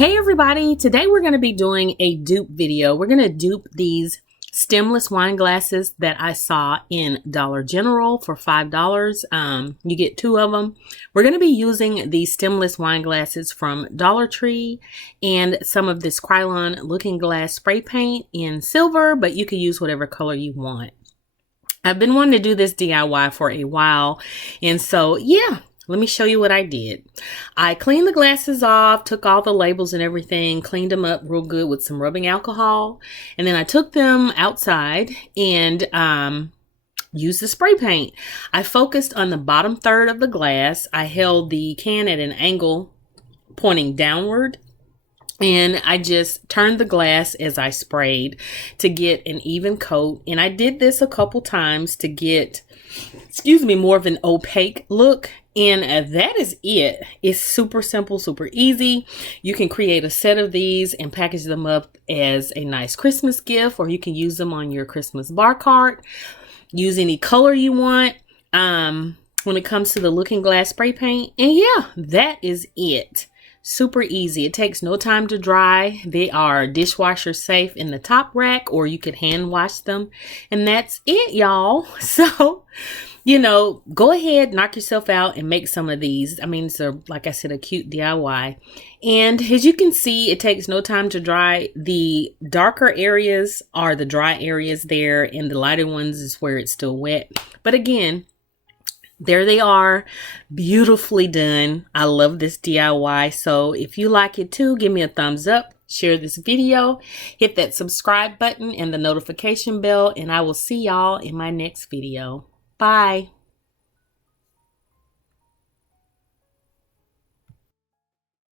Hey everybody, today we're going to be doing a dupe video. We're going to dupe these stemless wine glasses that I saw in Dollar General for $5. You get 2 of them. We're going to be using these stemless wine glasses from Dollar Tree and some of this Krylon looking glass spray paint in silver, but you can use whatever color you want. I've been wanting to do this DIY for a while, and so yeah. Let me show you what I did. I cleaned the glasses off, took all the labels and everything, cleaned them up real good with some rubbing alcohol. And then I took them outside and used the spray paint. I focused on the bottom third of the glass. I held the can at an angle pointing downward. And I just turned the glass as I sprayed to get an even coat. And I did this a couple times to get, more of an opaque look. And that is it. It's super simple, super easy. You can create a set of these and package them up as a nice Christmas gift, or you can use them on your Christmas bar cart. Use any color you want when it comes to the looking glass spray paint. And yeah, that is it. Super easy. It takes no time to dry. They are dishwasher safe in the top rack, or you could hand wash them. And that's it, y'all. So, go ahead, knock yourself out and make some of these. I mean, it's like I said, a cute DIY. And as you can see, it takes no time to dry. The darker areas are the dry areas there, and the lighter ones is where it's still wet. But again, there they are, beautifully done. I love this DIY. So if you like it too, give me a thumbs up, share this video, hit that subscribe button and the notification bell, and I will see y'all in my next video. Bye.